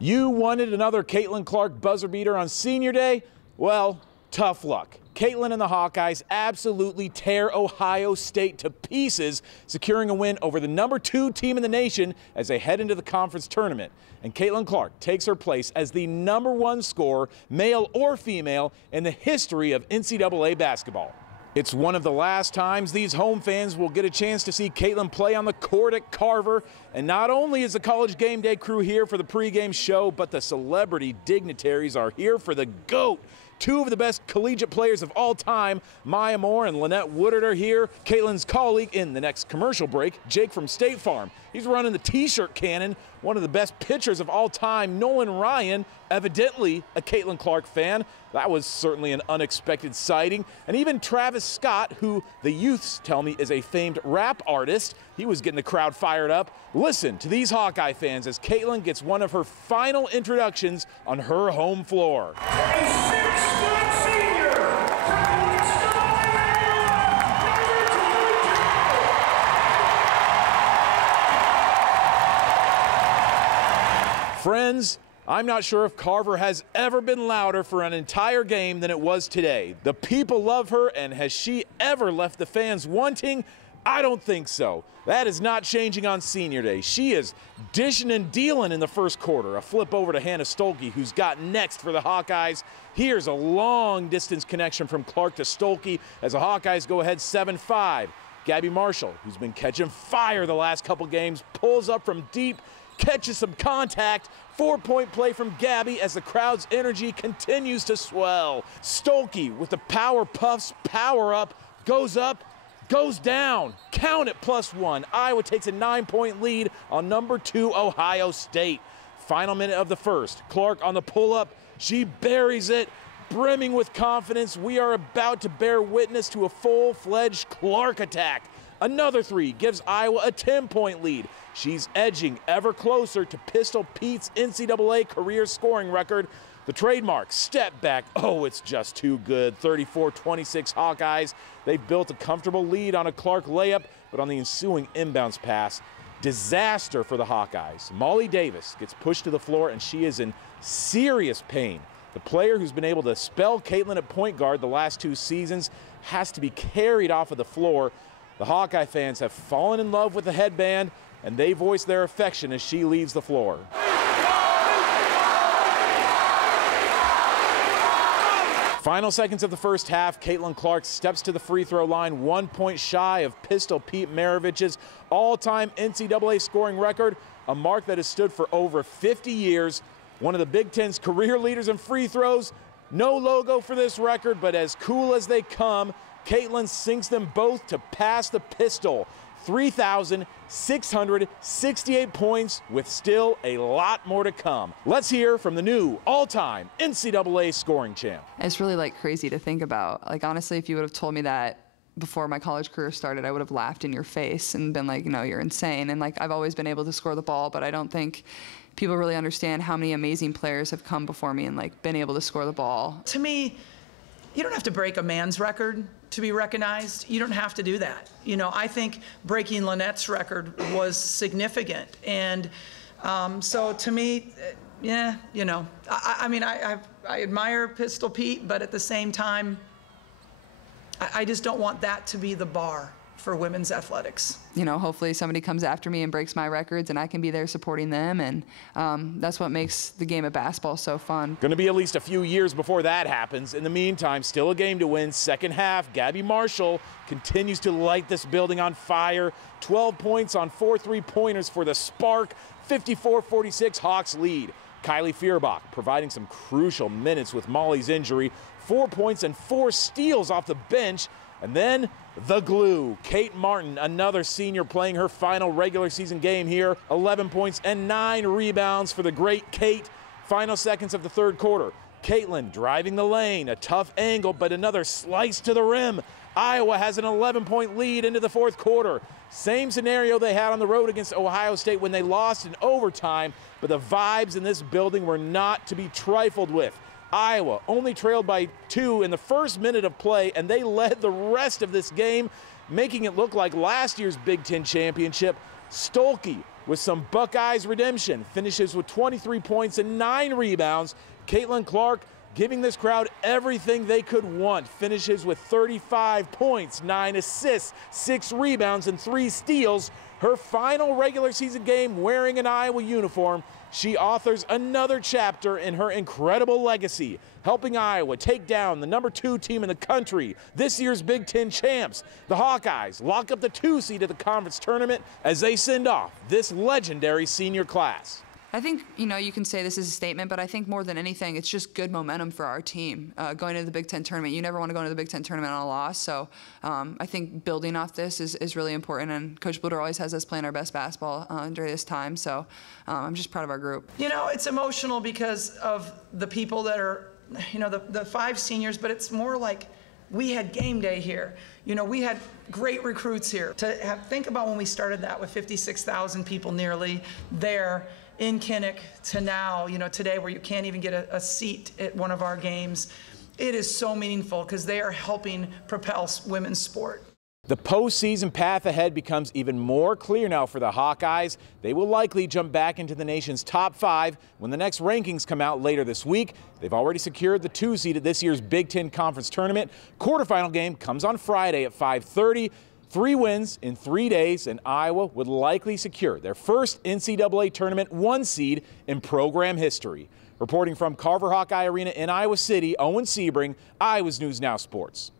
You wanted another Caitlin Clark buzzer beater on senior day? Well, tough luck. Caitlin and the Hawkeyes absolutely tear Ohio State to pieces, securing a win over the #2 team in the nation as they head into the conference tournament. And Caitlin Clark takes her place as the #1 scorer, male or female, in the history of NCAA basketball. It's one of the last times these home fans will get a chance to see Caitlin play on the court at Carver. And not only is the College Game Day crew here for the pregame show, but the celebrity dignitaries are here for the GOAT. Two of the best collegiate players of all time, Maya Moore and Lynette Woodard, are here. Caitlin's colleague in the next commercial break, Jake from State Farm. He's running the T-shirt cannon. One of the best pitchers of all time, Nolan Ryan, evidently a Caitlin Clark fan. That was certainly an unexpected sighting. And even Travis Scott, who the youths tell me is a famed rap artist, he was getting the crowd fired up. Listen to these Hawkeye fans as Caitlin gets one of her final introductions on her home floor. Friends, I'm not sure if Carver has ever been louder for an entire game than it was today. The people love her, and has she ever left the fans wanting? I don't think so. That is not changing on senior day. She is dishing and dealing in the first quarter. A flip over to Hannah Stolke, who's got next for the Hawkeyes. Here's a long distance connection from Clark to Stolke as the Hawkeyes go ahead 7-5. Gabby Marshall, who's been catching fire the last couple games, pulls up from deep, catches some contact. 4-point play from Gabby as the crowd's energy continues to swell. Stolke with the Power Puffs power up, goes down. Count it, +1. Iowa takes a 9-point lead on #2 Ohio State. Final minute of the first. Clark on the pull-up. She buries it, brimming with confidence. We are about to bear witness to a full-fledged Clark attack. Another 3 gives Iowa a 10-point lead. She's edging ever closer to Pistol Pete's NCAA career scoring record. The trademark step back, oh, it's just too good. 34-26 Hawkeyes. They've built a comfortable lead on a Clark layup, but on the ensuing inbounds pass, disaster for the Hawkeyes. Molly Davis gets pushed to the floor, and she is in serious pain. The player who's been able to spell Caitlin at point guard the last 2 seasons has to be carried off of the floor. The Hawkeye fans have fallen in love with the headband, and they voice their affection as she leaves the floor. Final seconds of the first half, Caitlin Clark steps to the free throw line, 1 point shy of Pistol Pete Maravich's all-time NCAA scoring record, a mark that has stood for over 50 years. One of the Big Ten's career leaders in free throws. No logo for this record, but as cool as they come, Caitlin sinks them both to pass the Pistol. 3,668 points with still a lot more to come. Let's hear from the new all-time NCAA scoring champ. It's really like crazy to think about. Like honestly, if you would have told me that before my college career started, I would have laughed in your face and been like, no, you're insane. And like I've always been able to score the ball, but I don't think people really understand how many amazing players have come before me and like been able to score the ball. To me, you don't have to break a man's record to be recognized. You don't have to do that. You know, I think breaking Lynette's record was significant. And so to me, yeah, you know, I mean, I admire Pistol Pete, but at the same time, I just don't want that to be the bar for women's athletics. You know, hopefully somebody comes after me and breaks my records and I can be there supporting them, and that's what makes the game of basketball so fun. Going to be at least a few years before that happens. In the meantime, still a game to win. Second half, Gabby Marshall continues to light this building on fire. 12 points on 4 3-pointers for the Spark. 54-46 Hawks lead. Kylie Feuerbach providing some crucial minutes with Molly's injury. 4 points and 4 steals off the bench. And then the glue, Kate Martin, another senior playing her final regular season game here. 11 points and 9 rebounds for the great Kate. Final seconds of the third quarter. Caitlin driving the lane, a tough angle, but another slice to the rim. Iowa has an 11-point lead into the fourth quarter. Same scenario they had on the road against Ohio State when they lost in overtime, but the vibes in this building were not to be trifled with. Iowa only trailed by 2 in the first minute of play, and they led the rest of this game, making it look like last year's Big Ten championship. Stolke with some Buckeyes redemption. Finishes with 23 points and 9 rebounds. Caitlin Clark giving this crowd everything they could want. Finishes with 35 points, 9 assists, 6 rebounds, and 3 steals. Her final regular season game wearing an Iowa uniform, she authors another chapter in her incredible legacy, helping Iowa take down the #2 team in the country, this year's Big Ten champs. The Hawkeyes lock up the 2 seed at the conference tournament as they send off this legendary senior class. I think, you can say this is a statement, but I think more than anything, it's just good momentum for our team going into the Big Ten tournament. You never want to go into the Big Ten tournament on a loss, so I think building off this is really important, and Coach Bluder always has us playing our best basketball during this time, so I'm just proud of our group. It's emotional because of the people that are, the 5 seniors, but it's more like we had game day here. We had great recruits here. Think about when we started that with 56,000 people nearly there in Kinnick to now, today where you can't even get a seat at one of our games. It is so meaningful because they are helping propel women's sport. The postseason path ahead becomes even more clear now for the Hawkeyes. They will likely jump back into the nation's top 5 when the next rankings come out later this week. They've already secured the 2 seed at this year's Big Ten Conference Tournament. Quarterfinal game comes on Friday at 5:30. 3 wins in 3 days, and Iowa would likely secure their first NCAA tournament 1 seed in program history. Reporting from Carver Hawkeye Arena in Iowa City, Owen Sebring, Iowa's News Now Sports.